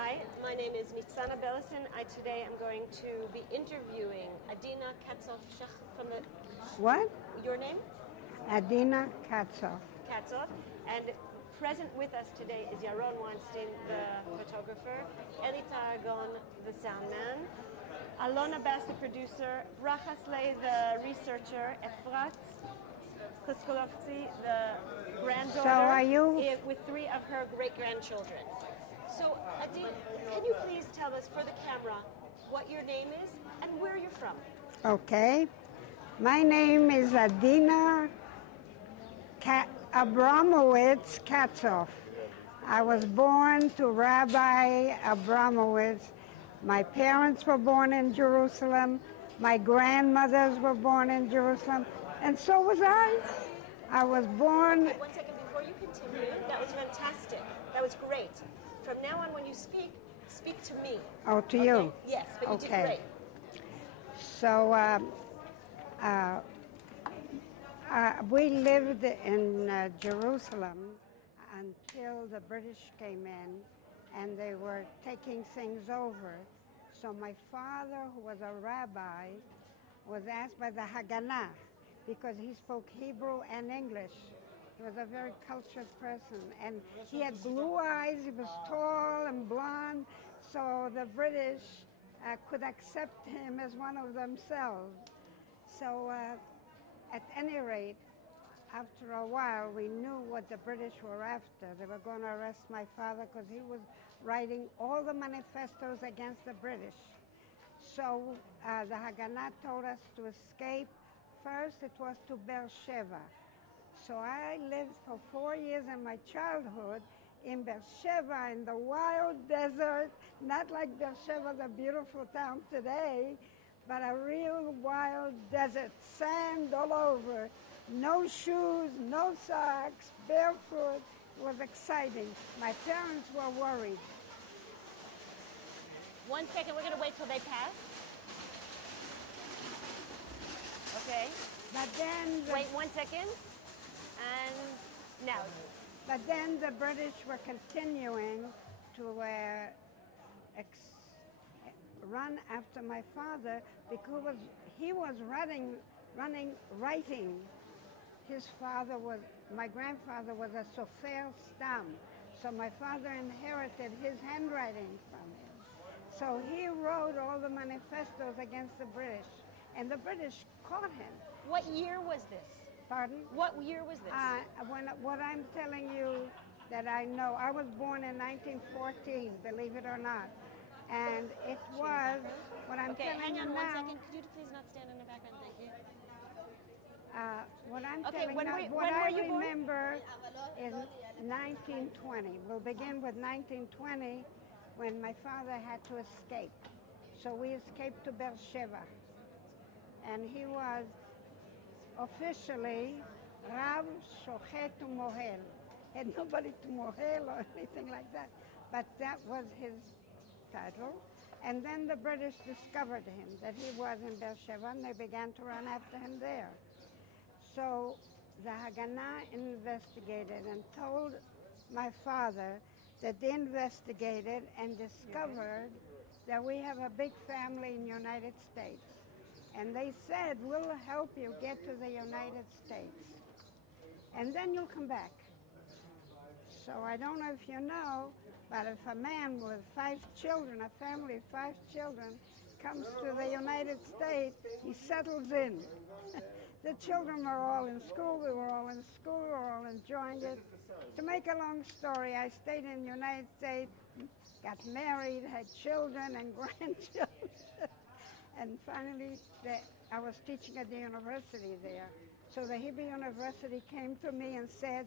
Hi, my name is Nitzana Bellison. Today I'm going to be interviewing Adina Katzov from the... What? Your name? Adina Katzov. Katzov. And present with us today is Yaron Weinstein, the photographer, Eli Tarragon, the sound man, Alona Bass, the producer, Bracha Slay, the researcher, Efrat Skolovsky, the granddaughter, So are you... with three of her great-grandchildren. So, Adina, can you please tell us for the camera what your name is and where you're from? Okay. My name is Adina Abramowitz Katzov. I was born to Rabbi Abramowitz. My parents were born in Jerusalem. My grandmothers were born in Jerusalem. And so was I. I was born... Okay, 1 second before you continue. That was fantastic. That was great. From now on, when you speak to me. Oh, to you? Yes, but you did great. So we lived in Jerusalem until the British came in and they were taking things over. So my father, who was a rabbi, was asked by the Haganah because he spoke Hebrew and English. He was a very cultured person, and he had blue eyes, he was tall and blonde, so the British could accept him as one of themselves. So at any rate, after a while, we knew what the British were after. They were going to arrest my father because he was writing all the manifestos against the British. So the Haganah told us to escape. First, it was to Beersheba. So I lived for 4 years in my childhood in Beersheba, in the wild desert, not like Beersheba, the beautiful town today, but a real wild desert, sand all over, no shoes, no socks, barefoot. It was exciting. My parents were worried. 1 second, we're going to wait till they pass. Okay. But then... Wait 1 second. And now. But then the British were continuing to run after my father because he was writing. My grandfather was a Sofer Stam, so my father inherited his handwriting from him. So he wrote all the manifestos against the British, and the British caught him. What year was this? Pardon? What year was this? What I'm telling you that I know, I was born in 1914, believe it or not. And it was, what I'm telling you now... Okay, hang on 1 second. Could you please not stand in the background? Thank you. What I'm telling you, what I remember is 1920. We'll begin with 1920 when my father had to escape. So we escaped to Beersheba. And he was officially Rav Shochet U'Mohel. Had nobody to mohel or anything like that, but that was his title. And then the British discovered him, that he was in Beersheba, and they began to run after him there. So the Haganah investigated and told my father that they investigated and discovered that we have a big family in the United States. And they said, we'll help you get to the United States. And then you'll come back. So I don't know if you know, but if a man with 5 children, a family of 5 children, comes to the United States, he settles in. The children were all in school, we were all in school, we were all enjoying it. To make a long story, I stayed in the United States, got married, had children and grandchildren. And finally, I was teaching at the university there. So the Hebrew University came to me and said,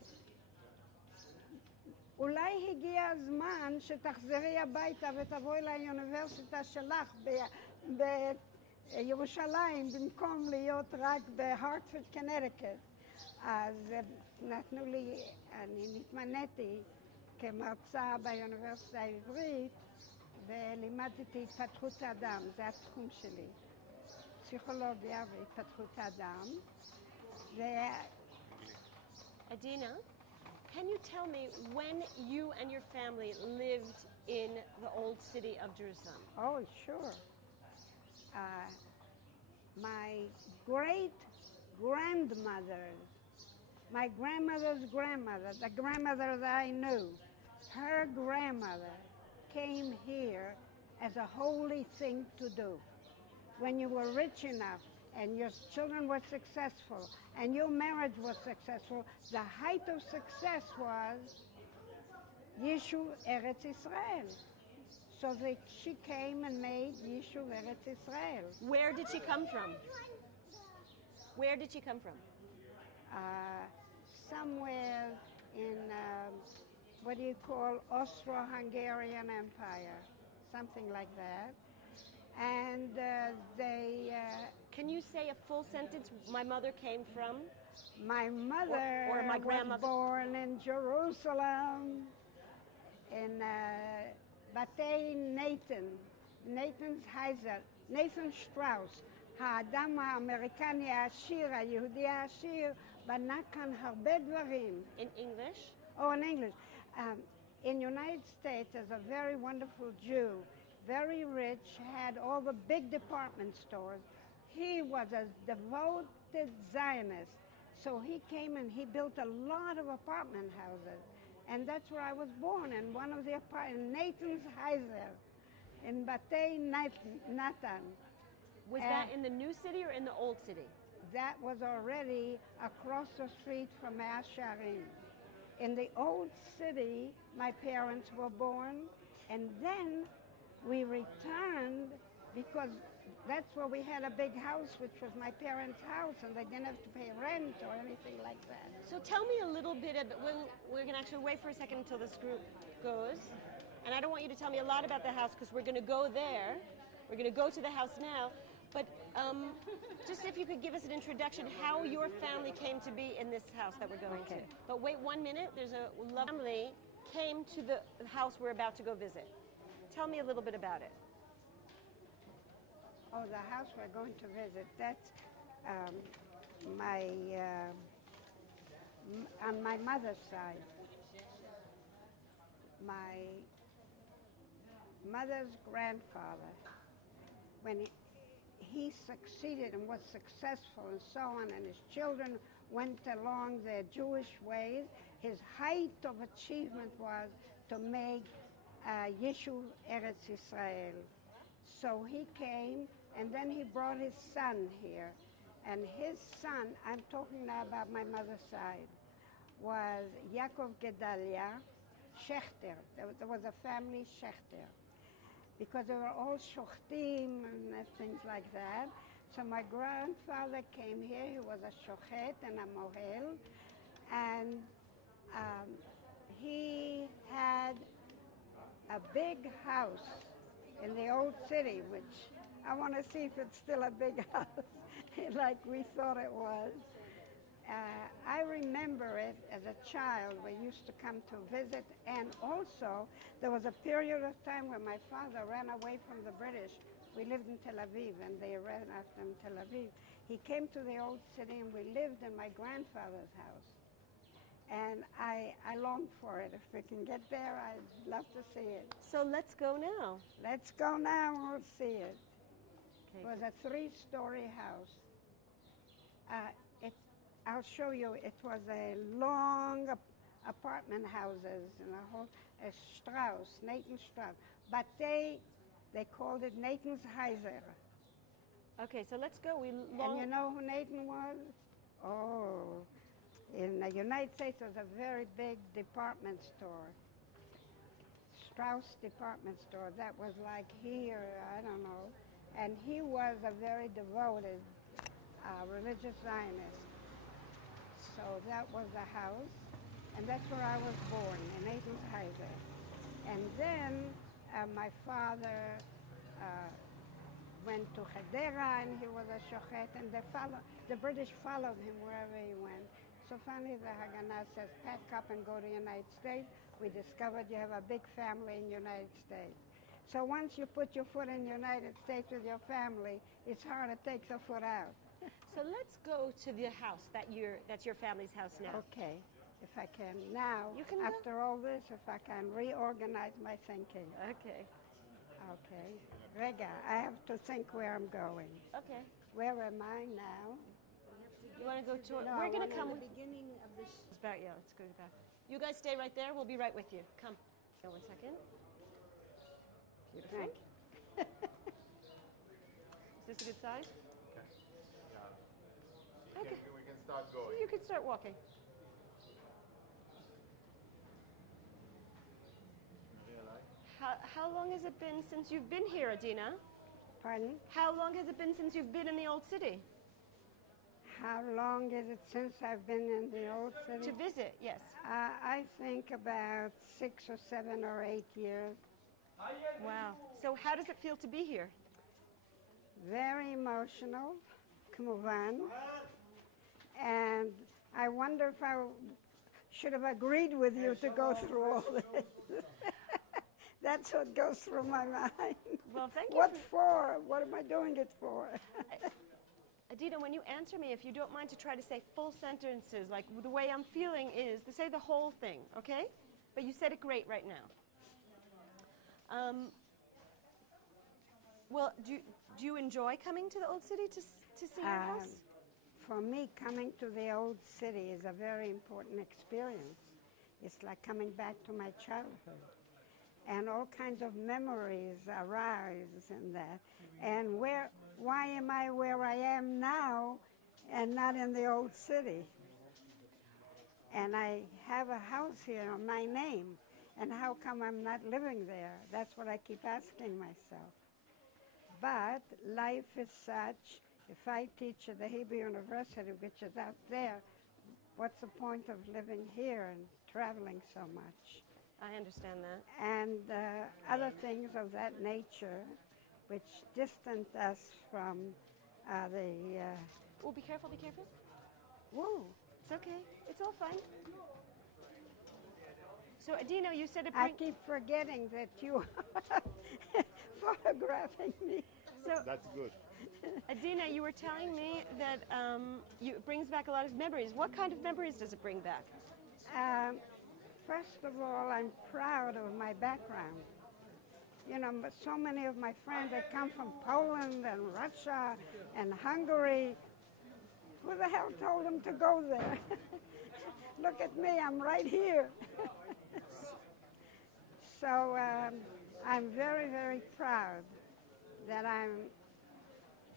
אולי הגיע הזמן שתחזרי הביתה ותבואי לאוניברסיטה שלך בירושלים במקום להיות רק בהרטפורד, קנטיקט. אז נתנו לי, אני נתמניתי כמרצה באוניברסיטה העברית ולימדתי התפתחות האדם, זה התחום שלי. פסיכולוגיה והתפתחות האדם. Adina, can you tell me when you and your family lived in the old city of Jerusalem? Oh, sure. My great grandmother, my grandmother's grandmother, the grandmother that I knew, her grandmother came here as a holy thing to do. When you were rich enough and your children were successful and your marriage was successful, the height of success was Yishuv Eretz Israel. So she came and made Yishuv Eretz Israel. Where did she come from? Where did she come from? Somewhere in, what do you call, Austro-Hungarian Empire, something like that. And they... Can you say a full sentence? My mother came from? My mother or my was grandmother? born in Jerusalem, in Batei Nathan Heiser, Nathan Strauss, האדם האמריקני העשיר, היהודי העשיר, בנה כאן הרבה דברים. In English? Oh, in English. In United States, there's a very wonderful Jew, very rich, had all the big department stores. He was a devoted Zionist. So he came and he built a lot of apartment houses. And that's where I was born, in one of the apartments, Nathan's Heiser, in Batei Nathan. Was that in the new city or in the old city? That was already across the street from Mea Shearim. In the old city, my parents were born, and then we returned because that's where we had a big house, which was my parents' house, and they didn't have to pay rent or anything like that. So tell me a little bit about, we're going to actually wait for a second until this group goes, and I don't want you to tell me a lot about the house because we're going to go there. We're going to go to the house now. But just if you could give us an introduction, how your family came to be in this house that we're going to. But wait 1 minute. There's a lovely family came to the house we're about to go visit. Tell me a little bit about it. Oh, the house we're going to visit, that's on my mother's side. My mother's grandfather, when he succeeded and was successful and so on, and his children went along their Jewish ways, his height of achievement was to make Yishuv Eretz Israel. So he came, and then he brought his son here. And his son, I'm talking now about my mother's side, was Yaakov Gedalia Schechter. There was a family Schechter, because they were all shochtim and things like that. So my grandfather came here. He was a shochet and a mohel, and he had a big house in the old city, which I want to see if it's still a big house, like we thought it was. I remember it as a child. We used to come to visit, and also there was a period of time when my father ran away from the British. We lived in Tel Aviv, and they ran after him in Tel Aviv. He came to the old city, and we lived in my grandfather's house. And I long for it. If we can get there, I'd love to see it. So let's go now. Let's go now and we'll see it. Okay. It was a 3-story house. I'll show you. It was a long apartment houses and a whole Strauss, Nathan Strauss. But they called it Nathan's Heiser. Okay, so let's go. And you know who Nathan was? Oh, in the United States, there was a very big department store. Strauss department store. That was like here, I don't know. And he was a very devoted religious Zionist. So that was the house, and that's where I was born, in Nathan's Heiser. And then my father went to Hedera, and he was a shochet, and the British followed him wherever he went. So finally the Haganah says, pack up and go to the United States. We discovered you have a big family in the United States. So once you put your foot in the United States with your family, it's hard to take the foot out. So let's go to the house that's your family's house now. Okay. if I can now, You can go. after all this, if I can reorganize my thinking. Okay. Okay. Rega, I have to think where I'm going. Okay. Where am I now? You want to go to? No, We're I going to want come in with. the beginning of the Back, yeah, let's go back. You guys stay right there. We'll be right with you. Come. Here, 1 second. Beautiful. Thank Is this a good size? Yeah. Okay. We can start going. You can start walking. How long has it been since you've been here, Adina? Pardon? How long has it been since you've been in the old city? How long is it since I've been in the old city? To visit, yes. I think about 6 or 7 or 8 years. Wow. So how does it feel to be here? Very emotional, kumuvan. And I wonder if I should have agreed with you to go through all this. That's what goes through my mind. Well, thank you. What for? What am I doing it for? Adina, when you answer me, if you don't mind to try to say full sentences, like the way I'm feeling is, to say the whole thing, okay? But you said it great right now. Well, do you enjoy coming to the old city to see your house? For me, coming to the old city is a very important experience. It's like coming back to my childhood. And all kinds of memories arise in that. And why am I where I am now and not in the old city? And I have a house here on my name, and how come I'm not living there? That's what I keep asking myself. But life is such, if I teach at the Hebrew University, which is out there, what's the point of living here and traveling so much? I understand that. And other things of that nature, which distance us from the... Oh, be careful, be careful. Whoa, it's okay. It's all fine. So, Adina, you said it I brings... keep forgetting that you are photographing me. So, That's good. Adina, you were telling me that it brings back a lot of memories. What kind of memories does it bring back? First of all, I'm proud of my background. You know, so many of my friends, they come from Poland and Russia and Hungary. Who the hell told them to go there? Look at me, I'm right here. So I'm very, very proud that I'm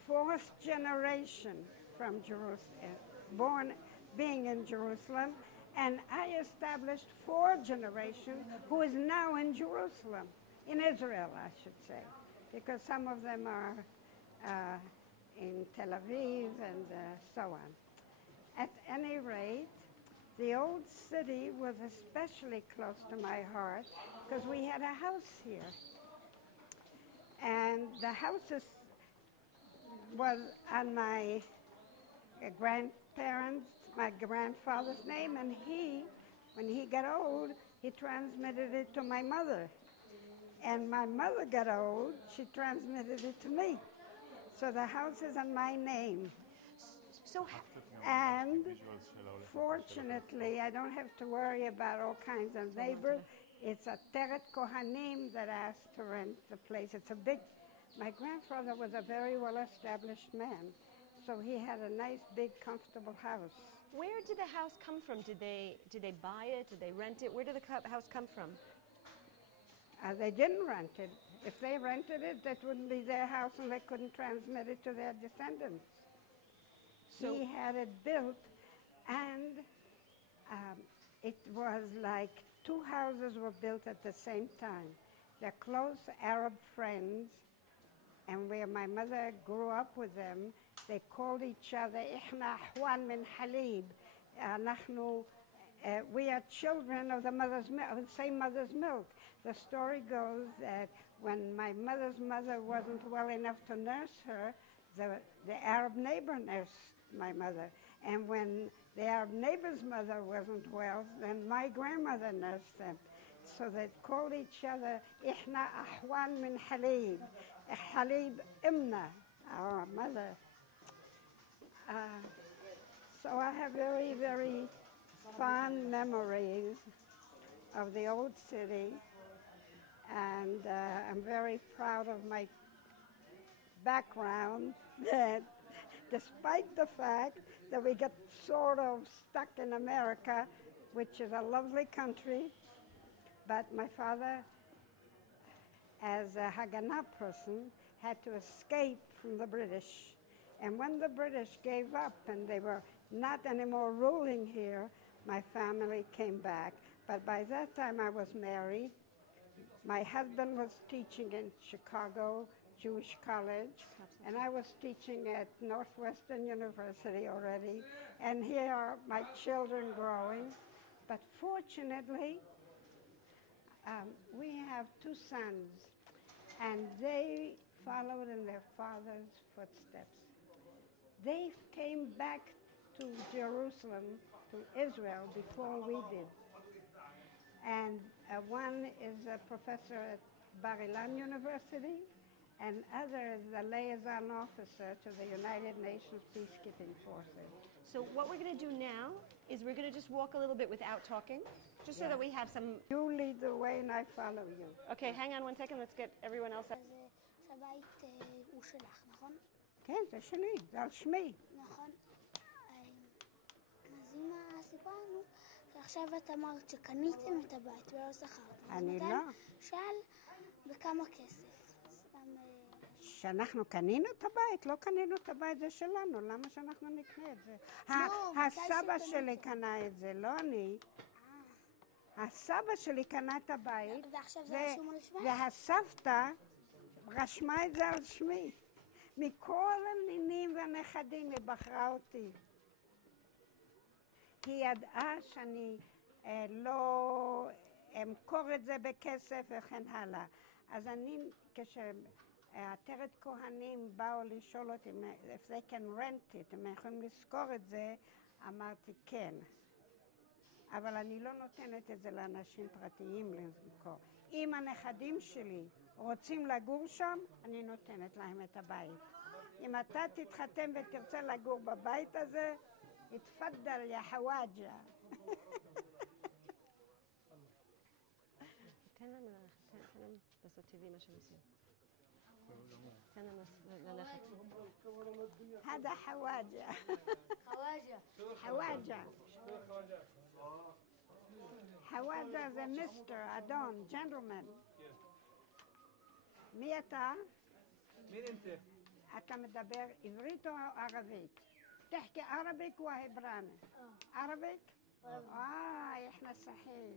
fourth generation from Jerusalem, being in Jerusalem, and I established 4 generations who is now in Jerusalem, in Israel, I should say, because some of them are in Tel Aviv and so on. At any rate, the old city was especially close to my heart because we had a house here. And the house was on my grandparents, my grandfather's name, and when he got old, he transmitted it to my mother. And my mother got old, she transmitted it to me. So the house is in my name. So, And fortunately, I don't have to worry about all kinds of neighbors. It's a Teret Kohanim that asked to rent the place. My grandfather was a very well-established man, so he had a nice, big, comfortable house. where did the house come from? Did they buy it? Did they rent it? Where did the house come from? They didn't rent it. If they rented it, that wouldn't be their house and they couldn't transmit it to their descendants. So- He had it built, and it was like 2 houses were built at the same time. They're close Arab friends, and where my mother grew up with them, they called each other, إحنا أحوان من حليب. We are children of the same mother's milk. The story goes that when my mother's mother wasn't well enough to nurse her, the Arab neighbor nursed my mother. And when the Arab neighbor's mother wasn't well, then my grandmother nursed them. So they called each other, إحنا أحوان من حليب. حليب إمنا, our mother. So I have very, very fond memories of the old city, and I'm very proud of my background that despite the fact that we get sort of stuck in America, which is a lovely country, but my father, as a Haganah person, had to escape from the British. And when the British gave up and they were not anymore ruling here, my family came back. But by that time I was married. My husband was teaching in Chicago Jewish College, and I was teaching at Northwestern University already. And here are my children growing. But fortunately, we have two sons, and they followed in their father's footsteps. They came back to Jerusalem, to Israel, before we did. And one is a professor at Bar-Ilan University, and other is the liaison officer to the United Nations Peacekeeping Forces. So what we're going to do now is we're going to just walk a little bit without talking, just so that we have some... You lead the way and I follow you. Okay, hang on one second, let's get everyone else up. שהבית הוא שלך, נכון? כן, זה שלי, זה על שמי. נכון. אז אמא סיפרה לנו שעכשיו את אמרת שקניתם את הבית ולא שכרתם. אני לא. שאל בכמה כסף. סתם... שאנחנו קנינו את הבית? לא קנינו את הבית, זה שלנו, למה שאנחנו נקנה את זה? הסבא שלי קנה את זה, לא אני. הסבא שלי קנה את הבית, ועכשיו זה רשום על שמך? והסבתא רשמה את זה על שמי. מכל הנינים והנכדים היא בחרה אותי. היא ידעה שאני לא אמכור את זה בכסף וכן הלאה. אז אני, כשעטרת כהנים באו לשאול אותי if they can rent it, אם יכולים לשכור את זה, אמרתי כן. אבל אני לא נותנת את זה לאנשים פרטיים למכור. אם הנכדים שלי רוצים לגור שם, אני נותנת להם את הבית. אם אתה תתחתן ותרצה לגור בבית הזה, התפדל יא חוואג'ה. תן להם לעשות טבעי מה שהם עושים. תן להם ללכת. هذا حواجة. חוואג'ה. حواجة. حواجة זה מיסטר, אדון, ג'נטלמן. מי אתה? مين انت؟ אתה מדבר עברית או ערבית? تحكي عربي وعبراني. عربي؟ احنا صحيح.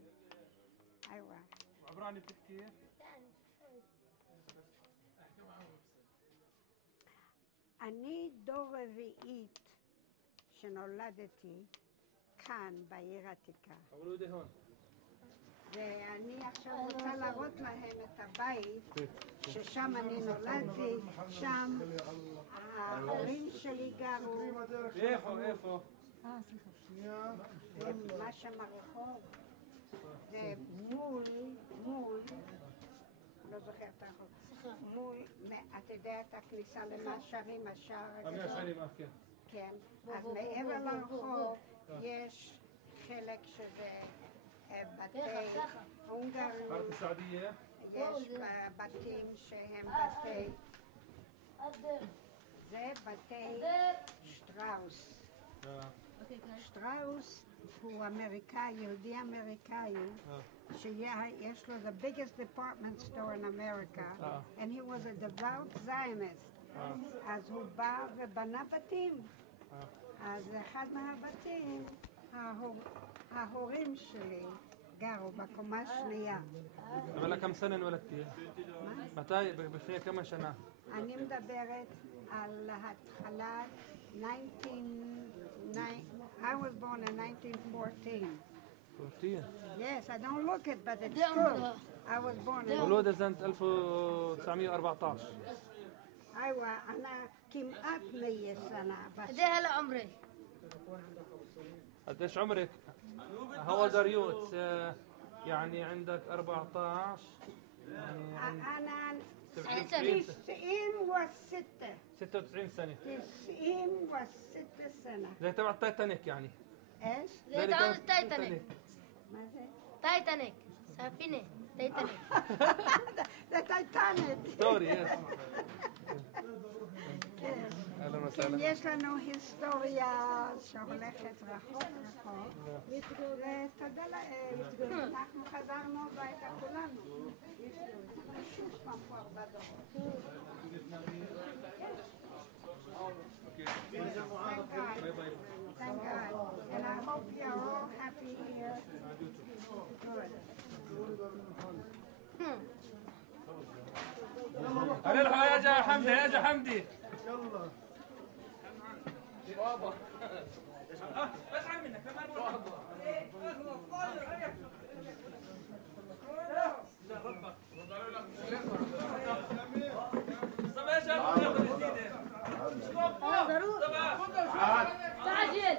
ايوه. عبراني بتحكي؟ אני דור רביעית שנולדתי כאן בעיר העתיקה. مولودة هون. ואני עכשיו רוצה להראות להם את הבית ששם אני נולדתי, שם ההורים שלי גרו. איפה? מה שם הרחוב? זה מול, לא זוכר את החוק, מול, אתה יודע את הכניסה למעשרים, השער הגדול? המעשרים, כן. כן, אז מעבר לרחוב יש חלק שזה בתי הונגרים, יש בתים שהם בתי, זה בתי שטראוס. שטראוס הוא אמריקאי, יהודי אמריקאי, שיש לו the biggest department store in America, and he was a devout Zionist. אז הוא בא ובנה בתים. אז אחד מהבתים, ההורים שלי גרו בקומה השנייה. אבל כמה שנה נולדתי? מתי? לפני כמה שנה? אני מדברת על ההתחלה, I was born in 1914. 14. Yes, I don't look it, but it's true. I was born in... مولودة سنة 1914. أيوة, أنا كمعت 100 سنة بس. ده هلا عمري. قديش عمرك؟ How old are you? يعني عندك 14 يعني أنا 90 سنة. 96 96 سنة 96 سنة. زي تبع التايتانيك يعني Es? זה טעון טייטניק. מה זה? טייטניק. ספינה. טייטניק. זה טייטניק. ستوري يس. כן. اهلا כן, وسهلا. יש לנו היסטוריה שהולכת רחוק רחוק. ותודה לאל, אנחנו חזרנו הביתה כולנו. שוב פעם פה 4 דורות. Thank God. And I hope you're all happy here. Good. الحق يا جا حمدي يا جا حمدي. ازعل منك كمان استعجل.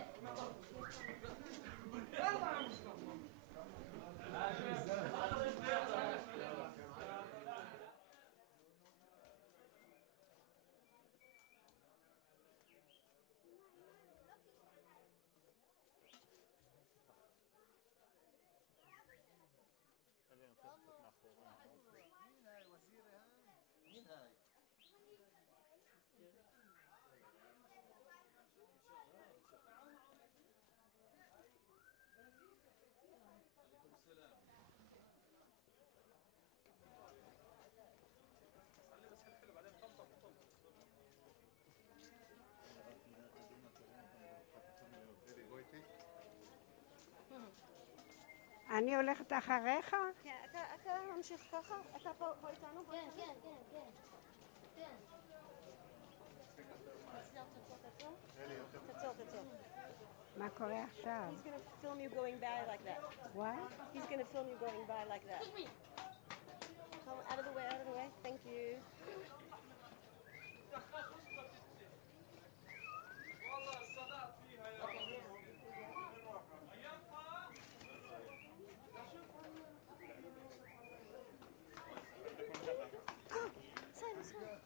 אני הולכת אחריך? כן, אתה ממשיך ככה? אתה פה איתנו? כן, כן, כן, כן. תעצור. מה קורה עכשיו? He's going to film you going by like that. What? He's going to film you going by like that. Come out of the way. Thank you.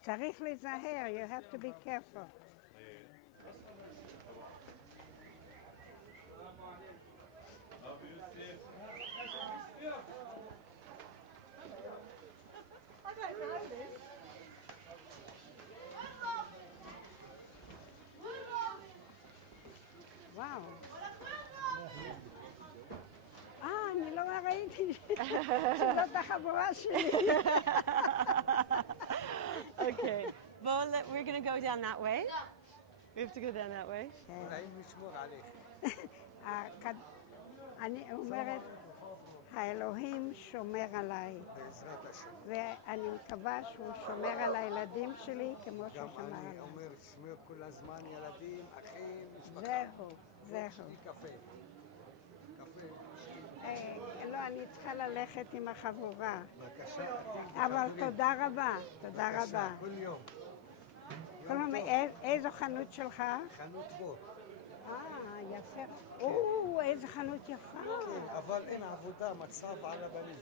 צריך להיזהר, you have to be careful. וואו. אני לא ראיתי שזאת החבורה שלי. Okay. Well, we're going to go down that way. We have to go down that way. אני אומרת, האלוהים שומר עליי. ואני מקווה שהוא שומר על הילדים שלי כמו שהוא שומר עליי. גם אני אומר, שמור כל הזמן ילדים, אחים, משפחה. זהו. קפה. לא, אני צריכה ללכת עם החבורה. בבקשה. אבל תודה רבה. כל יום. כלומר, איזו חנות שלך? חנות בו. יפה. איזו חנות יפה. כן, אבל אין עבודה, מצב על הבנים.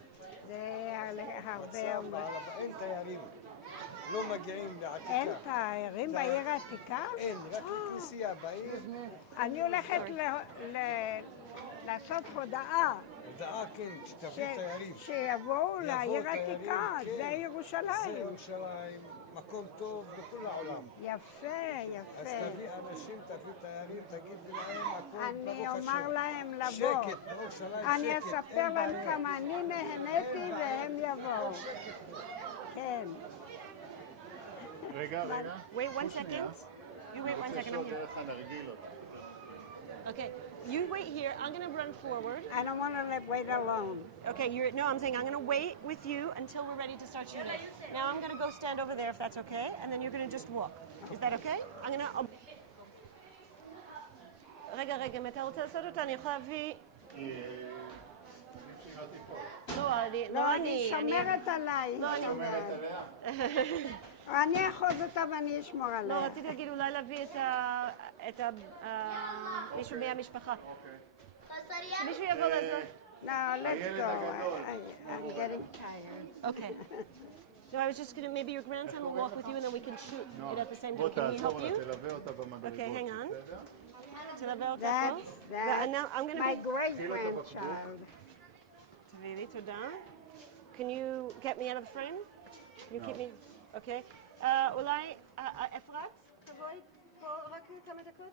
זה הרבה מצב על הבנים. אין תיירים. לא מגיעים לעתיקה. אין תיירים בעיר העתיקה? אין, רק לכנסייה בעיר. אני הולכת לעשות הודעה. הודעה, כן, שתביא תיירים. שיבואו לעיר העתיקה, זה ירושלים. זה ירושלים, מקום טוב בכל העולם. יפה. אז תביא אנשים, תביא תיירים, תגיד להם הכל ברוך השם. אני אומר להם לבוא. שקט, בירושלים שקט. אני אספר להם כמה אני נהניתי והם יבואו. כן. רגע. Wait 1 second. You wait 1 second. I'm here. דרך הנרגיל אותה. Okay. You wait here. I'm going to run forward. I don't want to wait alone. Okay, I'm saying I'm going to wait with you until we're ready to start shooting. Now I'm going to go stand over there if that's okay, and then you're going to just walk. Is that okay? I'm going to... רגע, אם אתה רוצה לעשות אותה, אני יכולה להביא... לא, אני שומרת עליי. שומרת עליה? אני אחוז אותה ואני אשמור עליה. לא, רציתי להגיד אולי להביא את מישהו מהמשפחה. שמישהו יבוא לעזור. No, let's go. I'm getting tired. Okay. No, I was just going to, maybe your grandson will walk with you and then we can shoot it at the same time. בוא Can he help תעזור לה, you? תלווה אותה במדרגות. Okay, hang on. בסדר? תלווה אותך, That's I'm going to my be... great-grandchild. תביאי לי, תודה. Can you get me out of the frame? Can you keep me... אוקיי. אולי, אפרת, תבואי פה רק כמה דקות?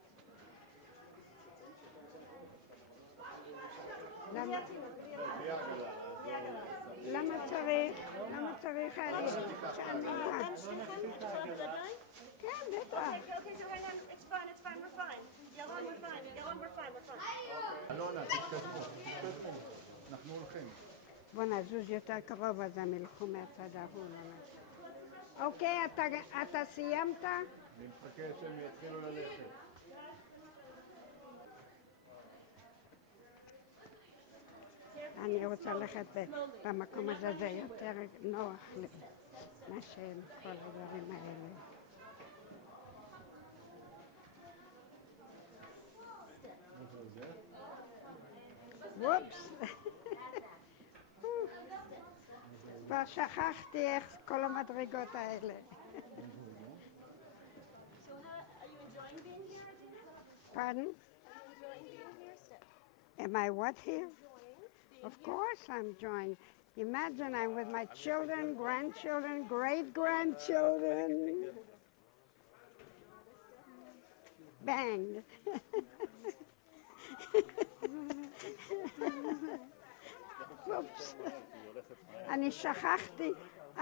למה צריך שאני... שניכם? אפשר ברגליים? כן, בטח. Okay, so hang on. It's fine, we're fine. ירון, we're fine. we're fine. אלונה, תתקדמו. אנחנו הולכים. בוא נזוז יותר קרוב, אז הם ילכו מהצד ההוא. אוקיי, אתה סיימת? אני מחכה שהם יתחילו ללכת. אני רוצה ללכת במקום הזה, זה יותר נוח לי מאשר כל הדברים האלה. וופס. כבר שכחתי איך כל המדרגות האלה. Pardon? Am I what here? Of course I'm enjoying. Imagine I'm with my children, grandchildren, great-grandchildren. Bang. Oops.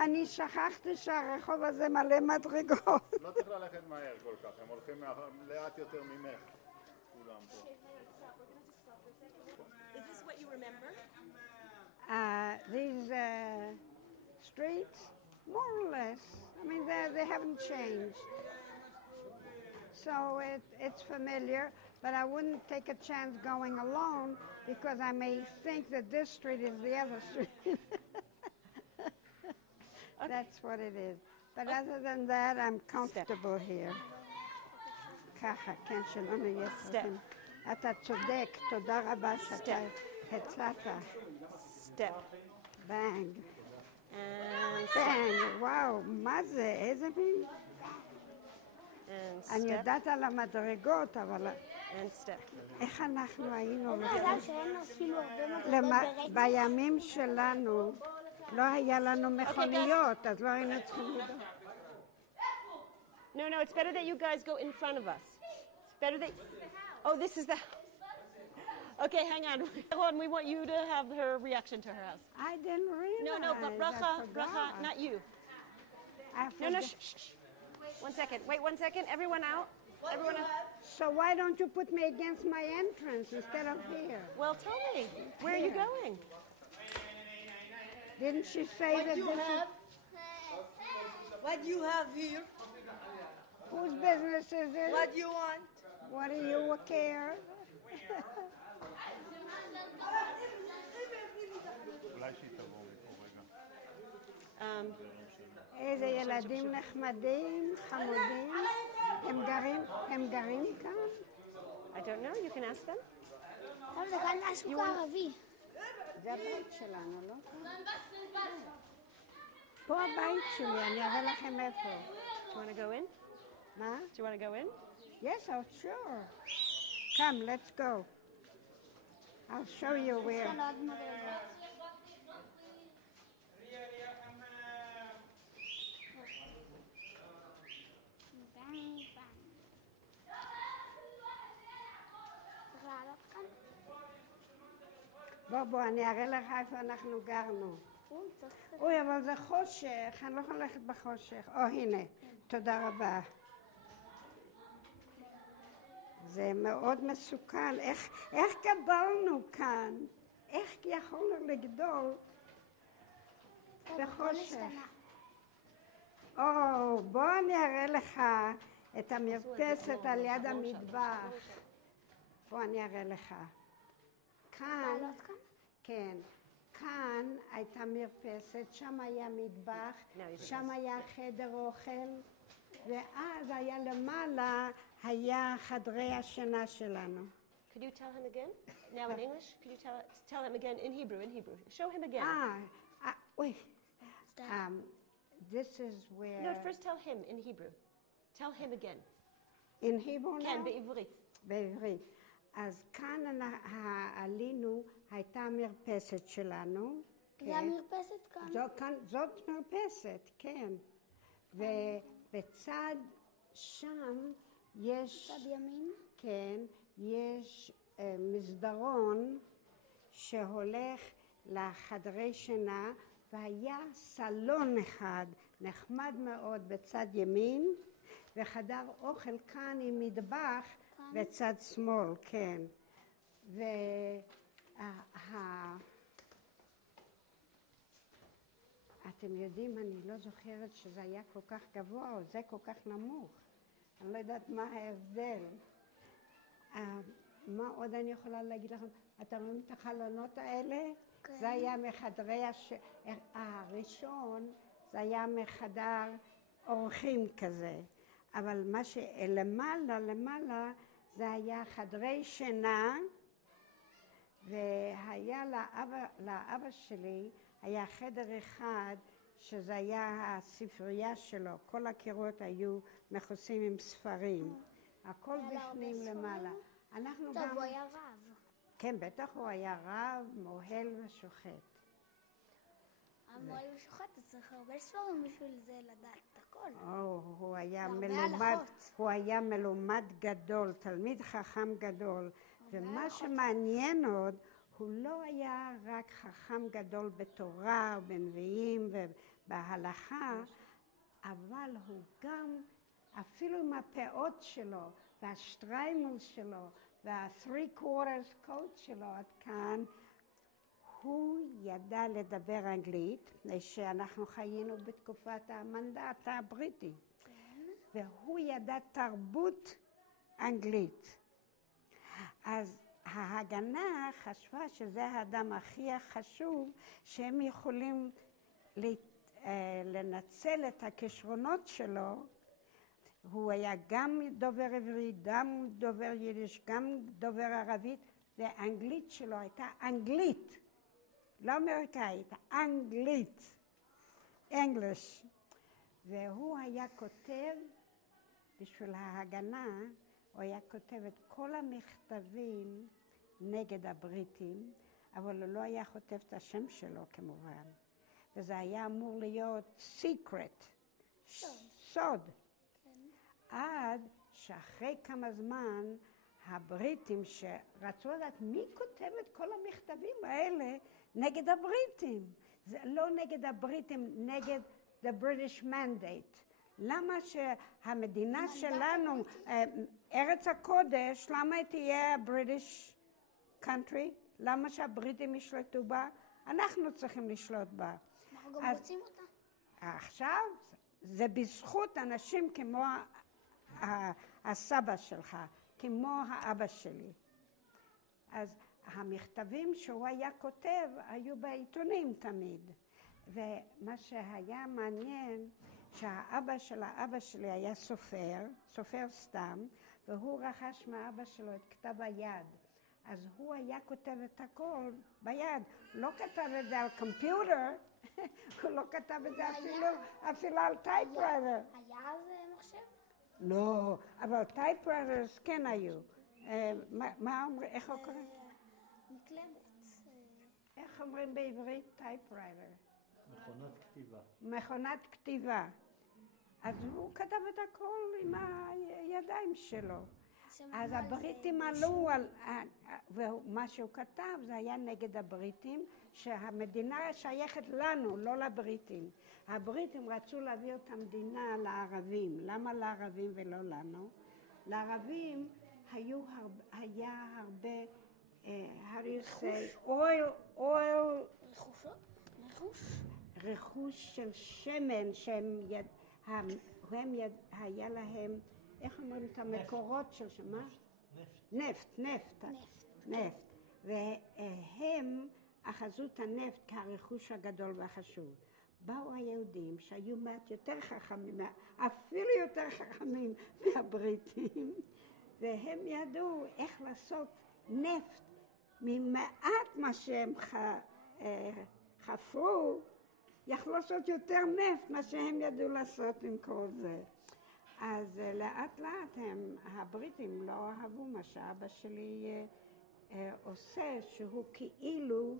אני שכחתי שהרחוב הזה מלא מדרגות. לא צריך ללכת מהר כל כך, הם הולכים לאט יותר ממך. כולם פה. Is this what you remember? These streets, more or less. I mean, they haven't changed. So it's familiar, but I wouldn't take a chance going alone because I may think that this street is the other street. That's what it is. But other than that, I'm comfortable here. ככה, כן, שלא נהיה צריכים. אתה צודק, תודה רבה שאתה הצעת. Step. בנג. And בנג, וואו, מה זה? איזה מין... and אני step. יודעת על המדרגות, אבל And step. איך אנחנו היינו... מזל שאין לו כאילו הרבה מדרגות ברצף. בימים שלנו לא היה לנו מכוניות, אז לא היינו צריכים לדעת. No, it's better that you guys go in front of us. It's better that... Oh, this is the... Okay, hang on. Ron, we want you to have her reaction to her house. I didn't realize. No, but Bracha, I forgot. not you. I No, forgot. shh. 1 second. Wait 1 second. Everyone out. Everyone out. So why don't you put me against my entrance instead of here? Well, tell me. Where are you going? Didn't she say that this is... What you have here? Whose business is it? What you want? What do you care? אולי שהיא תבוא מפה רגע. איזה ילדים נחמדים, חמודים. הם גרים כאן? I don't know. You can ask them. אבל זה כאן מהשוק הערבי. זה הבית שלנו, לא? פה הבית שלי, אני אראה לכם איפה. Do you want to go in? מה? Do you want to go in? Yes, oh sure. Come, let's go. I'll show you where. כאן עוד מדרגות. צריך לעלות כאן? בוא, אני אראה לך איפה אנחנו גרנו. צריך... אוי, אבל זה חושך, אני לא יכולה ללכת בחושך. הנה, תודה רבה. זה מאוד מסוכן. איך גדלנו כאן? איך יכולנו לגדול בחושך? בוא אני אראה לך את המרפסת על יד המטבח. בוא אני אראה לך. כאן, כן, כאן הייתה מרפסת, שם היה מטבח, שם היה חדר אוכל, ואז היה למעלה, היה חדרי השינה שלנו. Could you tell him again? Now in English? Could you tell him again in Hebrew? Show him again. Wait. This is where... No, first tell him in Hebrew. Tell him again. In Hebrew now? כן, בעברית. בעברית. אז כאן עלינו, הייתה המרפסת שלנו. זה המרפסת כאן? זאת מרפסת, כן. ובצד שם יש... בצד ימין? כן, יש מסדרון שהולך לחדרי שינה, והיה סלון אחד נחמד מאוד בצד ימין, וחדר אוכל כאן עם מטבח בצד שמאל, כן. אתם יודעים, אני לא זוכרת שזה היה כל כך גבוה, או זה כל כך נמוך. אני לא יודעת מה ההבדל. מה עוד אני יכולה להגיד לכם? אתם רואים את החלונות האלה? כן. זה היה מחדרי הראשון, זה היה מחדר אורחים כזה. אבל מה למעלה, זה היה חדרי שינה, והיה לאבא שלי, היה חדר אחד, שזה היה הספרייה שלו. כל הקירות היו מכוסים עם ספרים. הכל בפנים למעלה. טוב, הוא היה רב. כן, בטח הוא היה רב, מוהל ושוחט. המוהל ושוחט, אתה צריך הרבה ספרים בשביל זה לדעת את הכל. הוא היה מלומד גדול, תלמיד חכם גדול. ומה שמעניין עוד, הוא לא היה רק חכם גדול בתורה ובנביאים ובהלכה, אבל הוא גם, אפילו עם הפאות שלו והשטריימל שלו וה-3/4 coat שלו עד כאן, הוא ידע לדבר אנגלית, מפני שאנחנו חיינו בתקופת המנדט הבריטי. והוא ידע תרבות אנגלית. אז ההגנה חשבה שזה האדם הכי חשוב, שהם יכולים לנצל את הכישרונות שלו. הוא היה גם דובר עברית, גם דובר יידיש, גם דובר ערבית, והאנגלית שלו הייתה אנגלית, לא אמריקאית, אנגלית, English. והוא היה כותב, בשביל ההגנה, הוא היה כותב את כל המכתבים נגד הבריטים, אבל הוא לא היה כותב את השם שלו כמובן. וזה היה אמור להיות secret, סוד. עד שאחרי כמה זמן הבריטים שרצו לדעת מי כותב את כל המכתבים האלה נגד הבריטים. זה לא נגד הבריטים, נגד the British mandate. למה שהמדינה שלנו, ארץ הקודש, למה היא תהיה British country? למה שהבריטים ישלטו בה? אנחנו צריכים לשלוט בה. אנחנו גם רוצים אותה. עכשיו, זה בזכות אנשים כמו הסבא שלך, כמו האבא שלי. אז המכתבים שהוא היה כותב היו בעיתונים תמיד. ומה שהיה מעניין, שהאבא של האבא שלי היה סופר סתם, והוא רכש מהאבא שלו את כתב היד. אז הוא היה כותב את הכל ביד. לא כתב את זה על קומפיוטר, הוא לא כתב את זה אפילו על טייפרייטר. היה אז מחשב? לא, אבל טייפרייטרס כן היו. מה אומרים, איך הוא קורא? מקלדת. איך אומרים בעברית טייפרייטר? מכונת כתיבה. מכונת כתיבה. אז הוא כתב את הכל עם הידיים שלו. אז הבריטים עלו, ומה שהוא כתב זה היה נגד הבריטים, שהמדינה שייכת לנו, לא לבריטים. הבריטים רצו להביא את המדינה לערבים. למה לערבים ולא לנו? לערבים היה הרבה, רכוש של שמן, היה להם, איך אומרים את המקורות של שמה? נפט. והם אחזו את הנפט כהרכוש הגדול והחשוב. באו היהודים שהיו מעט יותר חכמים, אפילו יותר חכמים מהבריטים, והם ידעו איך לעשות נפט ממעט מה שהם חפרו, יכלו לעשות יותר נפט מה שהם ידעו לעשות עם כל זה. אז לאט לאט הבריטים לא אהבו מה שאבא שלי עושה, שהוא כאילו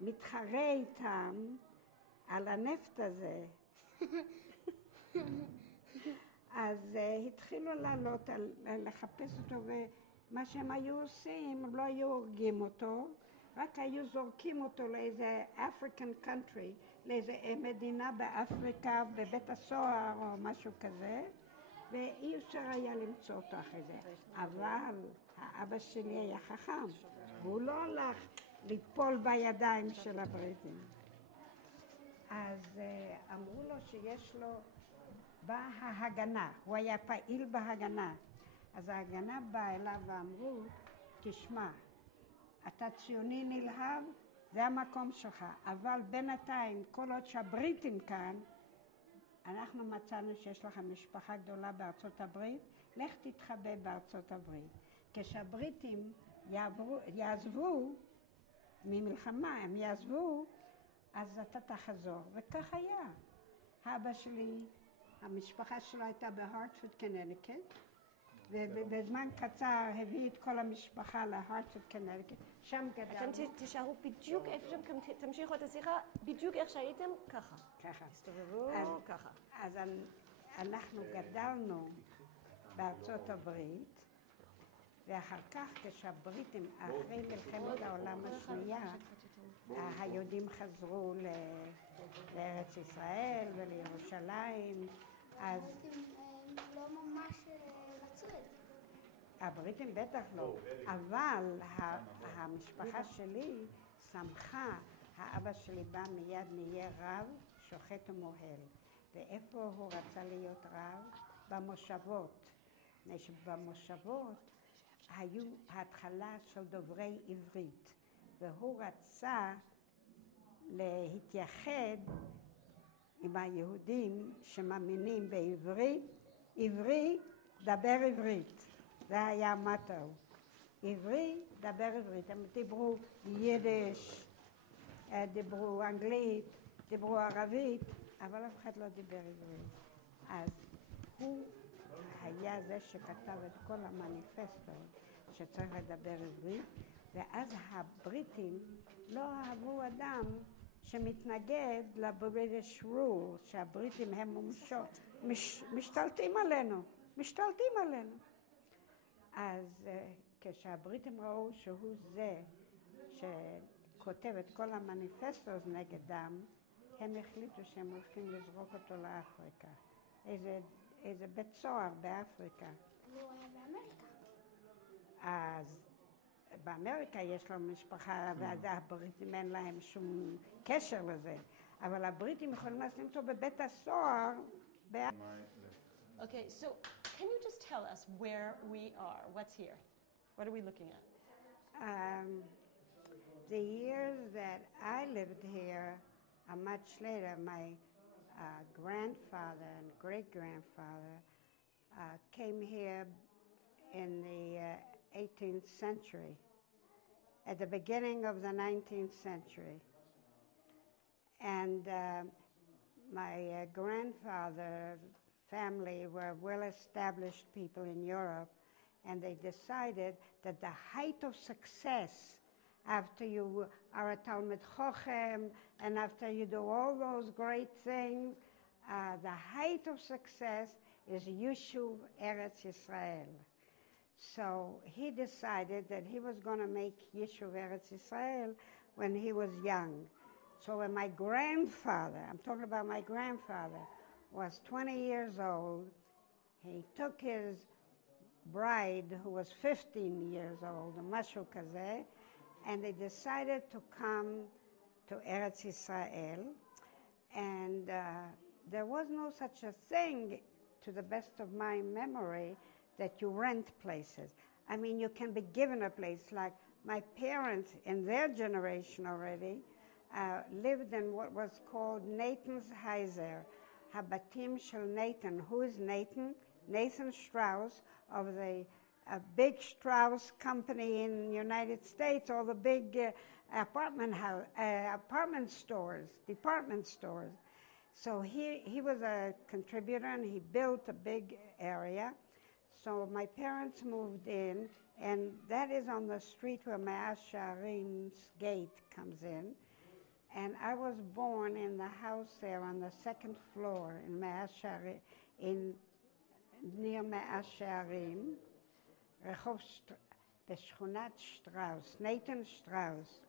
מתחרה איתם על הנפט הזה. אז התחילו לעלות, לחפש אותו, ומה שהם היו עושים, הם לא היו הורגים אותו, רק היו זורקים אותו לאיזה African country, לאיזה מדינה באפריקה, בבית הסוהר או משהו כזה, ואי אפשר היה למצוא אותו אחרי זה. אבל האבא שלי היה חכם, והוא לא הלך ליפול בידיים של הבריטים. אז אמרו לו שיש לו בהגנה, הוא היה פעיל בהגנה. אז ההגנה באה אליו ואמרו, תשמע, אתה ציוני נלהב, זה המקום שלך, אבל בינתיים, כל עוד שהבריטים כאן, אנחנו מצאנו שיש לך משפחה גדולה בארצות הברית, לך תתחבא בארצות הברית. כשהבריטים יעזבו ממלחמה, הם יעזבו, אז אתה תחזור, וכך היה. אבא שלי, המשפחה שלו הייתה בהרטפורד, קנטיקט, ובזמן קצר הביא את כל המשפחה להרטפורד, קנטיקט, שם גדלנו. אתם תישארו בדיוק איפה שאתם תמשיכו את השיחה, בדיוק איך שהייתם, ככה. ככה. תסתובבו ככה. אז אנחנו גדלנו בארצות הברית, ואחר כך כשהבריטים, אחרי מלחמת העולם השנייה, היהודים חזרו לארץ ישראל ולירושלים, אז... הבריטים לא ממש רצו את זה. הבריטים בטח לא, אבל המשפחה שלי שמחה, האבא שלי בא מיד נהיה רב, שוחט ומוהל. ואיפה הוא רצה להיות רב? במושבות. במושבות היו ההתחלה של דוברי עברית, והוא רצה להתייחד עם היהודים שמאמינים בעברית, עברי, דבר עברית. זה היה המוטו. עברי, דבר עברית. הם דיברו יידיש, דיברו אנגלית, דיברו ערבית, אבל אף אחד לא דיבר עברית. אז הוא היה זה שכתב את כל המניפסטות שצריך לדבר עברית, ואז הבריטים לא אהבו אדם שמתנגד לבריטיש רול, שהבריטים הם משתלטים עלינו. אז כשהבריטים ראו שהוא זה שכותב את כל המניפסטות נגדם, הם החליטו שהם הולכים לזרוק אותו לאפריקה. איזה בית סוהר באפריקה. הוא היה באמריקה. אז באמריקה יש לו משפחה, והבריטים אין להם שום קשר לזה. אבל הבריטים יכולים לשים אותו בבית הסוהר. Okay, so can you just tell us where we are? What's here? What are we looking at? The years that I lived here are much later. My grandfather and great-grandfather came here in the 18th century, at the beginning of the 19th century. And my grandfather's family were well-established people in Europe, and they decided that the height of success after you are a Talmud Chochem and after you do all those great things, the height of success is Yishuv Eretz Yisrael. So he decided that he was going to make Yishuv Eretz Yisrael when he was young. So when my grandfather, I'm talking about my grandfather, was 20 years old, he took his bride, who was 15 years old, Mashu Kazeh, and they decided to come to Eretz Yisrael. And there was no such a thing, to the best of my memory, that you rent places. I mean, you can be given a place. Like my parents, in their generation already, lived in what was called Nathan's Heiser, Habatim Shel Nathan. Who is Nathan? Nathan Strauss of the big Strauss company in the United States, all the big department stores. So he was a contributor, and he built a big area. So my parents moved in, and that is on the street where Ma'as Sharim's gate comes in. And I was born in the house there on the second floor in Ma'as Sharim, near Ma'as Sharim, בשכונת Strauss, Nathan Strauss.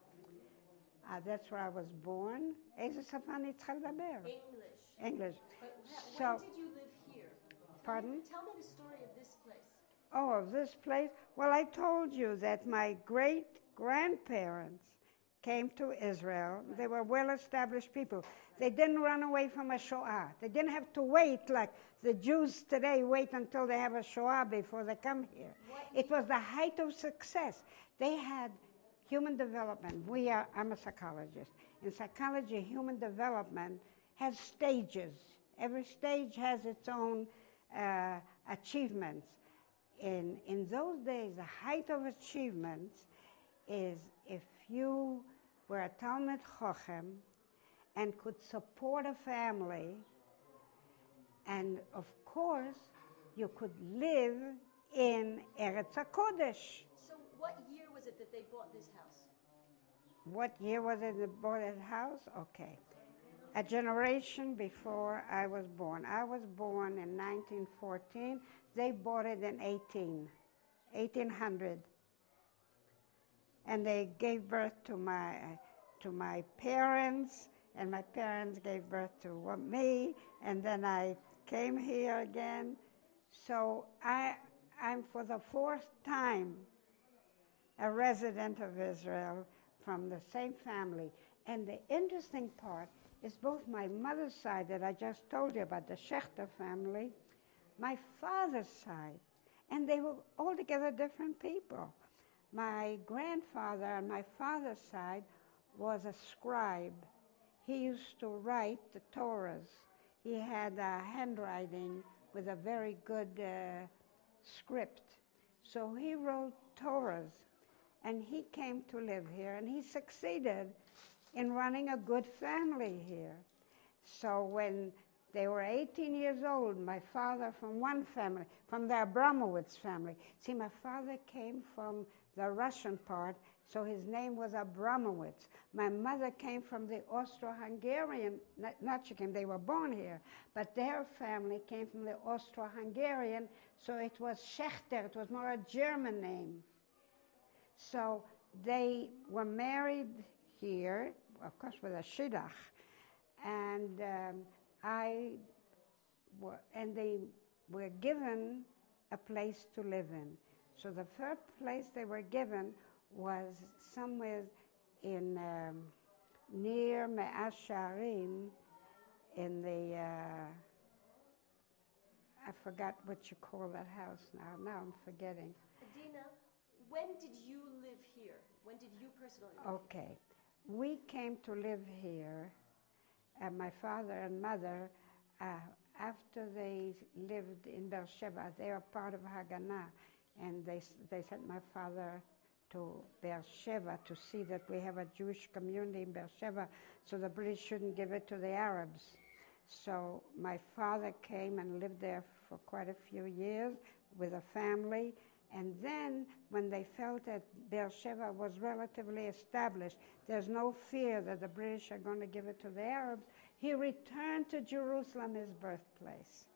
That's where I was born. איזה שפה אני צריכה לדבר? English. English. But So, when did you live here? pardon? Tell me the story of this place. Oh, of this place? Well, I told you that my great-grandparents came to Israel. They were well-established people. They didn't run away from a Shoah. They didn't have to wait like the Jews today wait until they have a Shoah before they come here. It was the height of success. They had human development. I'm a psychologist. In psychology, human development has stages. Every stage has its own achievements. In those days, the height of achievements is if you were a Talmid Chochem and could support a family, and of course, you could live in Eretz HaKodesh. So what year was it that they bought this house? What year was it they bought that house? Okay. A generation before I was born. I was born in 1914. They bought it in 1800. And they gave birth to my parents, and my parents gave birth to me, and then I came here again. So I'm for the fourth time a resident of Israel from the same family. And the interesting part is both my mother's side that I just told you about, the Schechter family, my father's side, and they were altogether different people. My grandfather on my father's side was a scribe. He used to write the Torahs. He had a handwriting with a very good script. So he wrote Torahs, and he came to live here, and he succeeded in running a good family here. So when they were 18 years old, my father from one family, from the Abramowitz family. See, my father came from the Russian part, so his name was Abramowitz. My mother came from the Austro-Hungarian, not she came, they were born here, but their family came from the Austro-Hungarian, so it was Schechter, it was more a German name. So they were married here, of course with a shidduch, and they were given a place to live in. So the first place they were given was somewhere in near Me'as Sharim, in the I forgot what you call that house now. Now I'm forgetting. Adina, when did you live here? When did you personally live Okay. We came to live here, my father and mother, after they lived in Beersheba. They were part of Haganah, and they sent my father to Beersheba to see that we have a Jewish community in Beersheba, so the British shouldn't give it to the Arabs. So my father came and lived there for quite a few years with a family, and then when they felt that Beersheba was relatively established, there's no fear that the British are going to give it to the Arabs, he returned to Jerusalem, his birthplace.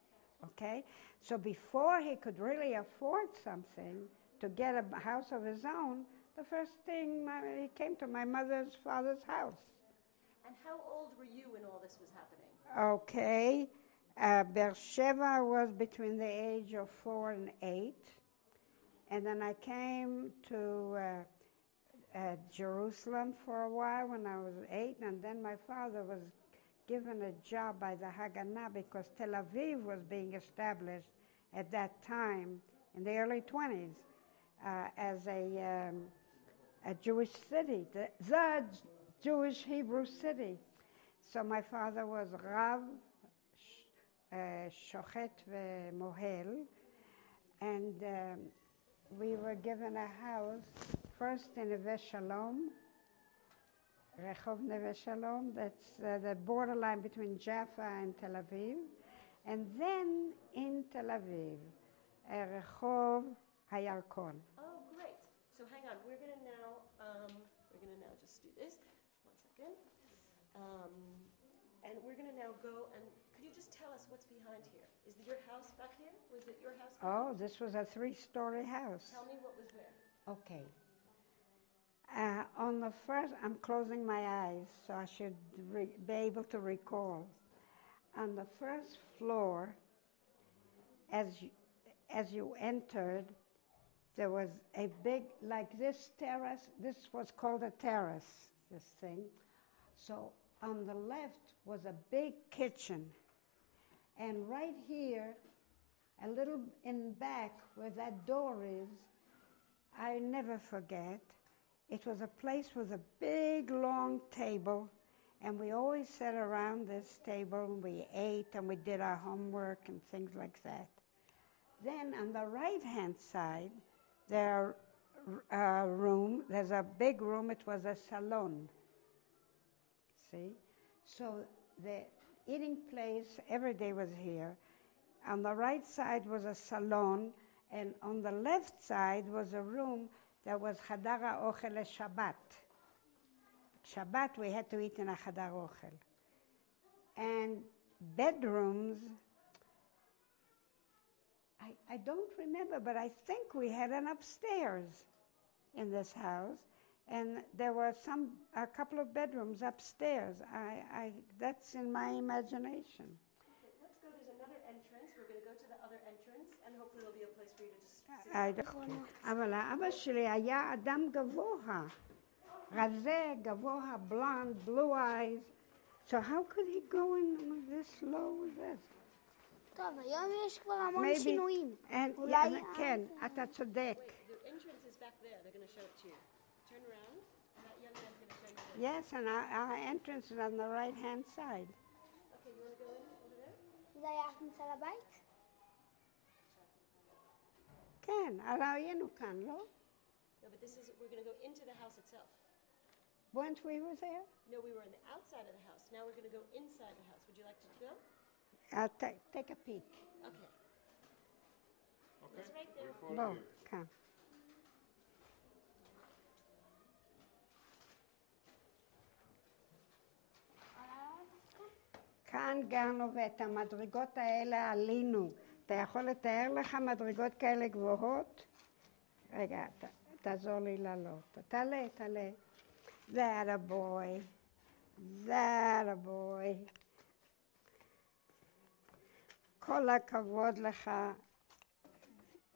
Okay? So before he could really afford something to get a house of his own, the first thing, he came to my mother's father's house. And how old were you when all this was happening? Okay. Beersheba was between the age of 4 and 8. And then I came to Jerusalem for a while when I was 8, and then my father was given a job by the Haganah because Tel Aviv was being established at that time in the early 20s as a Jewish city, the Jewish Hebrew city. So my father was Rav Shochet Mohel, and we were given a house first in Neve Shalom, Rehov Neve Shalom, that's the borderline between Jaffa and Tel Aviv. And then in Tel Aviv, Rehov Hayarkon. Oh, great. So hang on. We're gonna now just do this. 1 second. And we're gonna now go and could you just tell us what's behind here? Is your house back here? Was it your house? Oh, this was a 3-story house. Tell me what was where. Okay. On the first, I'm closing my eyes, so I should be able to recall. On the first floor, as you entered, there was a big, like this terrace, this was called a terrace, this thing. So on the left was a big kitchen. And right here, a little in back where that door is, I never forget, it was a place with a big, long table, and we always sat around this table, and we ate, and we did our homework and things like that. Then on the right-hand side, there's a big room, it was a salon. See? So the eating place every day was here. On the right side was a salon, and on the left side was a room that was Chadar HaOchel Shabbat. Shabbat, we had to eat in a Chadar Ochel. And bedrooms, I don't remember, but I think we had an upstairs in this house. And there were a couple of bedrooms upstairs. That's in my imagination. Okay, let's go. There's another entrance. We're going to go to the other entrance, and hopefully there'll be a place for you to just sit. אבל האבא שלי היה אדם גבוה, רזה, גבוה, blonde, blue eyes. So how could he go in this low with this? טוב, היום יש כבר המון שינויים. כן, אתה צודק. Wait, the entrance is back there. They're going to show it to you. Turn around. That young man's going to show you. Yes, and our entrance is on the right-hand side. Okay, you want to go in over there? זה היה הכניסה לבית? כן, היינו כאן, לא? No, but we're going to go into the house itself. Weren't we there? No, we were on the outside of the house. Now we're going to go inside the house. Would you like to go? Take a peek. Okay. Okay. It's right there. We follow בואו, you. כאן. כאן גרנו ואת המדרגות האלה עלינו. אתה יכול לתאר לך מדרגות כאלה גבוהות? רגע, תעזור לי לעלות. תעלה. That a boy. כל הכבוד לך.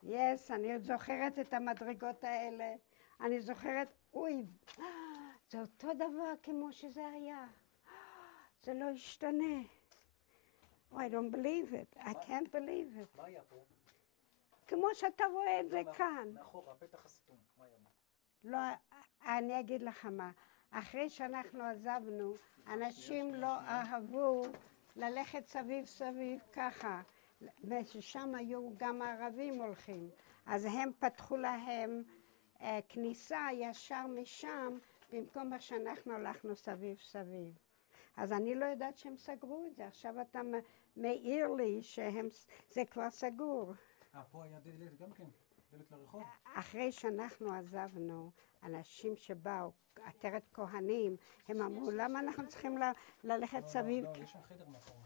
Yes, אני עוד זוכרת את המדרגות האלה. אני זוכרת, זה אותו דבר כמו שזה היה. זה לא ישתנה. Oh, I don't believe it. I can't believe it. מה היה פה? כמו שאתה רואה את זה כאן. מאחורה, הפתח הסתום. מה היה? לא, אני אגיד לך מה. אחרי שאנחנו עזבנו, אנשים לא אהבו ללכת סביב ככה. ושם היו גם הערבים הולכים. אז הם פתחו להם כניסה ישר משם, במקום מה שאנחנו הלכנו סביב. אז אני לא יודעת שהם סגרו את זה. עכשיו אתה מעיר לי שזה כבר סגור. פה היה דלת גם כן? דלת לרחוב? אחרי שאנחנו עזבנו, אנשים שבאו, עטרת כהנים, הם אמרו, למה אנחנו צריכים ללכת סביב? לא, יש שם חדר מאחורה.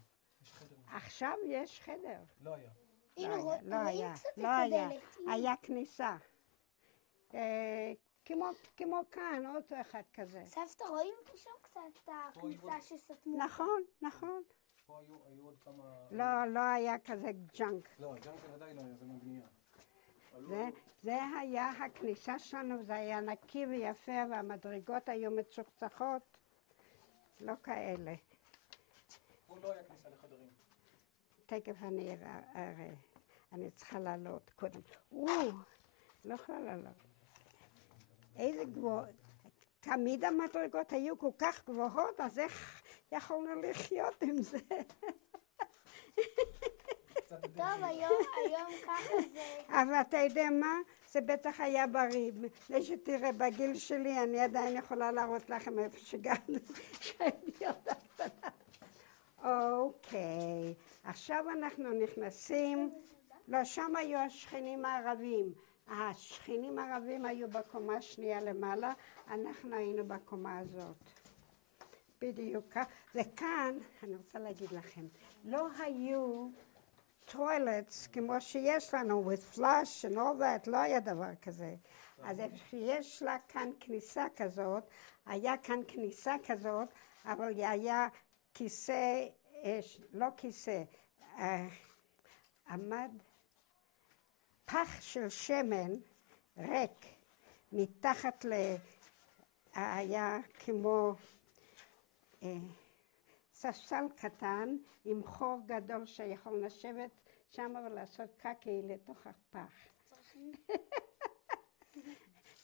עכשיו יש חדר. לא היה. הנה, רואים קצת את לא היה. הדלת. היה כניסה. כמו כאן, עוד אחד כזה. סבתא, רואים שם קצת את הכניסה שסתמו. נכון. פה היו עוד כמה... לא היה כזה ג'אנק. לא, ג'אנק ודאי לא היה, זה מבנייה. זה היה הכניסה שלנו, זה היה נקי ויפה, והמדרגות היו מצוחצחות. לא כאלה. פה לא היה כניסה לחדרים. תכף אני אראה. אני צריכה לעלות קודם. לא יכולה לעלות. איזה גבוהות. תמיד המדרגות היו כל כך גבוהות, אז איך יכולנו לחיות עם זה? טוב, היום ככה זה... אבל אתה יודע מה? זה בטח היה בריא. מפני שתראה, בגיל שלי אני עדיין יכולה להראות לכם איפה שגרנו, שאני יודעת. אוקיי, עכשיו אנחנו נכנסים, לא, שם היו השכנים הערבים. השכנים הערבים היו בקומה השנייה למעלה, אנחנו היינו בקומה הזאת. בדיוק כך. וכאן, אני רוצה להגיד לכם, לא היו toilets כמו שיש לנו, with flush and all that, לא היה דבר כזה. אז יש לה כאן כניסה כזאת, היה כאן כניסה כזאת, אבל היה כיסא, לא כיסא, עמד פח של שמן ריק מתחת היה כמו ספסל קטן עם חור גדול שיכול לשבת שם ולעשות קקי לתוך הפח.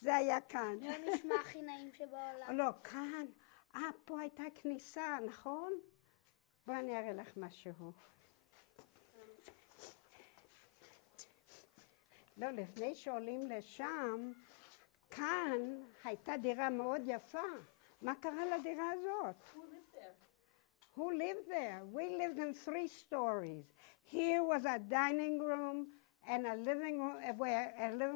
זה היה כאן. זה נשמע הכי נעים שבעולם. לא, כאן. פה הייתה כניסה, נכון? בואי אני אראה לך משהו. לא, לפני שעולים לשם, כאן הייתה דירה מאוד יפה. מה קרה לדירה הזאת? Who lived there? We lived in 3 stories. Here was a dining room and a living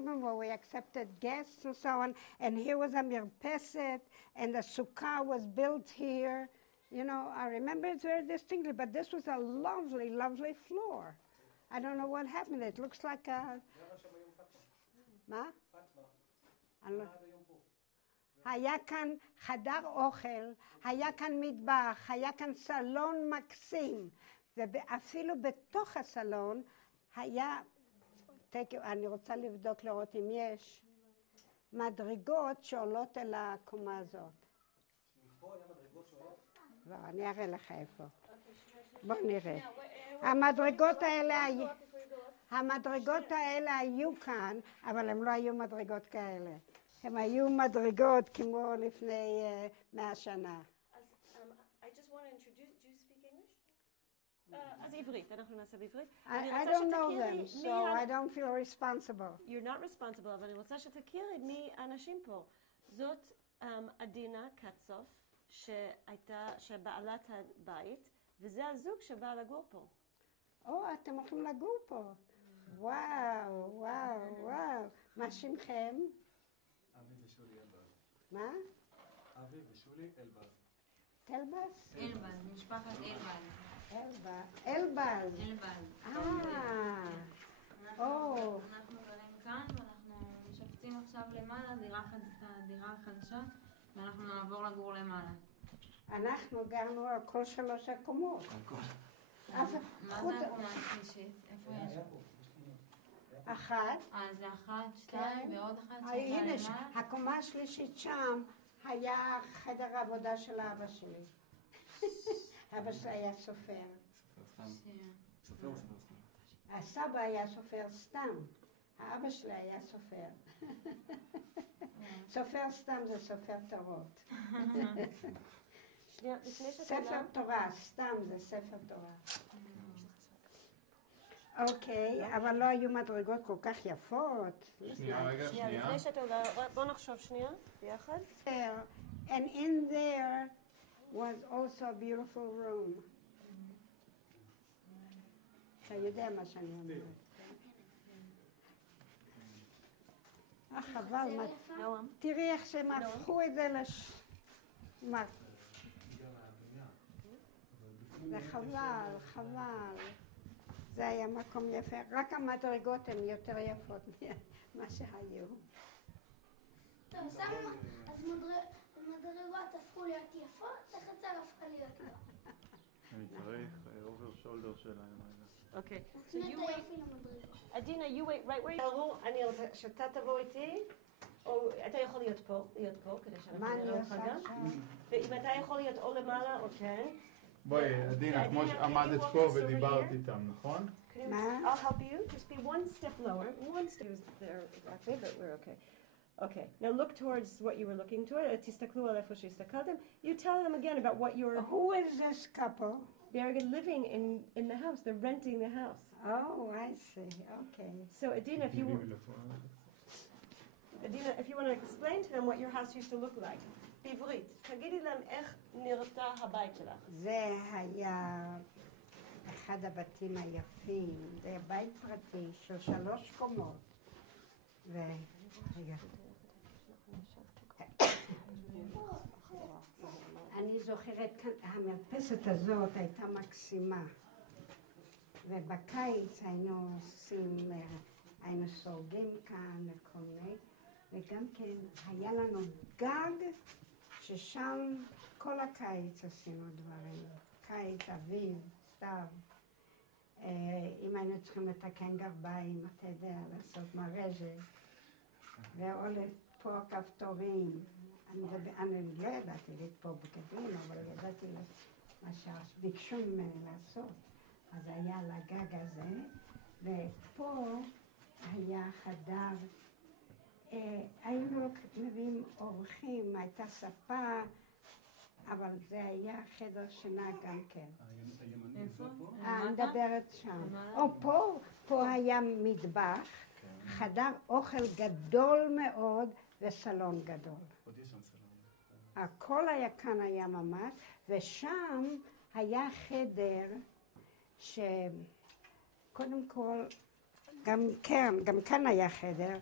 room where we accepted guests and so on. And here was a mirpeset, and the sukkah was built here. You know, I remember it very distinctly, but this was a lovely, lovely floor. I don't know what happened. It looks like a... מה? היה כאן חדר אוכל, היה כאן מטבח, היה כאן סלון מקסים, ואפילו בתוך הסלון היה, אני רוצה לבדוק לראות אם יש, מדרגות שעולות אל הקומה הזאת. פה היה מדרגות שעולות? לא, אני אראה לך איפה. בוא נראה. המדרגות האלה היו כאן, אבל הם לא היו מדרגות כאלה. הם היו מדרגות כמו לפני 100 שנה. I just want to introduce, do you speak English? אז עברית, אנחנו נעשה בעברית. I don't know them, so I don't feel responsible. You're not responsible, אבל אני רוצה שתכירי מי האנשים פה. זאת עדינה קצוף, שבעלת הבית, וזה הזוג שבא לגור פה. אתם הולכים לגור פה. וואו, וואו, וואו. מה שמכם? אבי ושולי אלבז. מה? אבי ושולי אלבז. אלבז? אלבז, משפחת אלבז. אלבז. אנחנו גרים כאן ואנחנו משפצים עכשיו למעלה דירה חדשה ואנחנו נעבור לגור למעלה. אנחנו גרנו על כל 3 הקומות. מה זה הקומה השלישית? איפה יש? אחת. זה 1, 2 ועוד 1 הנה, הקומה השלישית שם היה חדר העבודה של אבא שלי. אבא שלי היה סופר. סופר או סופר סתם? הסבא היה סופר סתם. האבא שלי היה סופר. סופר סתם זה סופר תורות. ספר תורה, סתם זה ספר תורה. אוקיי, אבל לא היו מדרגות כל כך יפות. שנייה, לפני שאתה עולה, בוא נחשוב שנייה, ביחד. And in there was also a beautiful room. אתה יודע מה שאני אומרת. חבל, תראי איך שהם הפכו את זה זה חבל, חבל. זה היה מקום יפה, רק המדרגות הן יותר יפות ממה שהיו. טוב, אז מדרגות הפכו להיות יפות, החצר הפכה להיות לא. אני צריך אובר שולדר שלהם. אוקיי. עדינה, you wait right where you are. אני רוצה שאתה תבוא איתי, או אתה יכול להיות פה, כדי שאנחנו נראה אותך גם. ואם אתה יכול להיות או למעלה או כן. בואי, עדינה, כמו שעמדת פה ודיברת איתם, נכון? מה? I'll help you. Just be one step lower. One step there exactly, but we're okay. Okay. Now look towards what you were looking toward. תסתכלו על איפה שהסתכלתם. You tell them again about what you're... Who is this couple? They're living in the house. They're renting the house. Oh, I see. Okay. So Adina, if you... Dina, if you want to explain to them what your house used to look like. בעברית, תגידי להם איך נראתה הבית שלך. זה היה אחד הבתים היפים, זה היה בית פרטי של 3 קומות. רגע. אני זוכרת, המרפסת הזאת הייתה מקסימה. ובקיץ היינו סורגים כאן וכל מיני, וגם כן היה לנו גג ששם כל הקיץ עשינו דברים. קיץ, אביב, סתיו. אם היינו צריכים לתקן גרביים, אתה יודע, לעשות מרז'ת, ועולת פה כפתורים. אני לא ידעתי לתפור בגדים, אבל ידעתי מה שביקשו ממני לעשות. אז היה על הגג הזה, ופה היה חדר. היינו מביאים אורחים, הייתה ספה, אבל זה היה חדר שינה גם כן. אני מדברת שם. פה היה מטבח, חדר אוכל גדול מאוד וסלון גדול. הכל היה כאן היה ממש, ושם היה חדר שקודם כל, גם כאן היה חדר,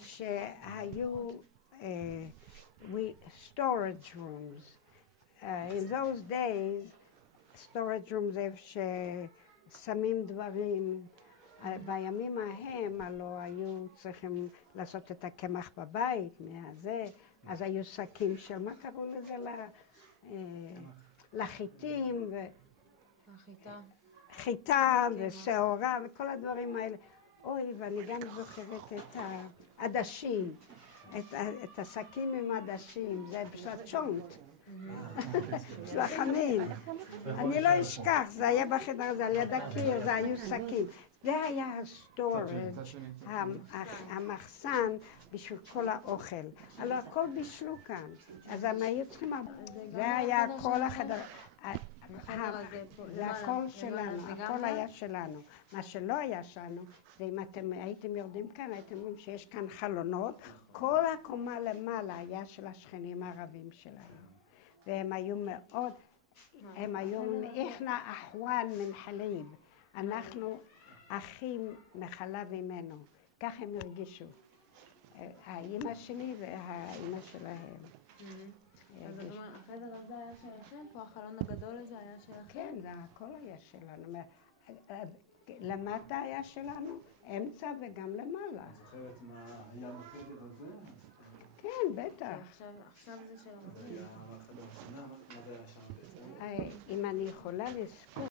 שהיו storage rooms. In those days, storage rooms זה ששמים דברים. בימים ההם הלא היו צריכים לעשות את הקמח בבית, מהזה, אז היו שקים של, מה קראו לזה? לחיטים. חיטה ושעורה וכל הדברים האלה. אוי, ואני גם זוכרת את העדשים, את השקים עם עדשים, זה פשטשונט. של החמין. אני לא אשכח, זה היה בחדר הזה, על יד הקיר, זה היו שקים. זה היה הסטורג', המחסן בשביל כל האוכל. הלוא הכל בישלו כאן, אז הם היו צריכים... זה היה כל החדר... זה הכל שלנו, הכל היה שלנו. מה שלא היה שלנו, זה אם אתם הייתם יורדים כאן, הייתם רואים שיש כאן חלונות, כל הקומה למעלה היה של השכנים הערבים שלנו. והם היו מאוד, הם היו איכנה אחואן מן חליב. אנחנו אחים מחלב ממנו. כך הם הרגישו. האמא שלי והאמא שלהם. אז החדר הזה היה שלכם? פה החלון הגדול הזה היה שלכם? כן, זה הכל היה שלנו. למטה היה שלנו, אמצע וגם למעלה. זוכרת מה היה בחדר הזה? כן, בטח. עכשיו זה של המחדר. מה זה היה שם בעצם? אם אני יכולה לזכור.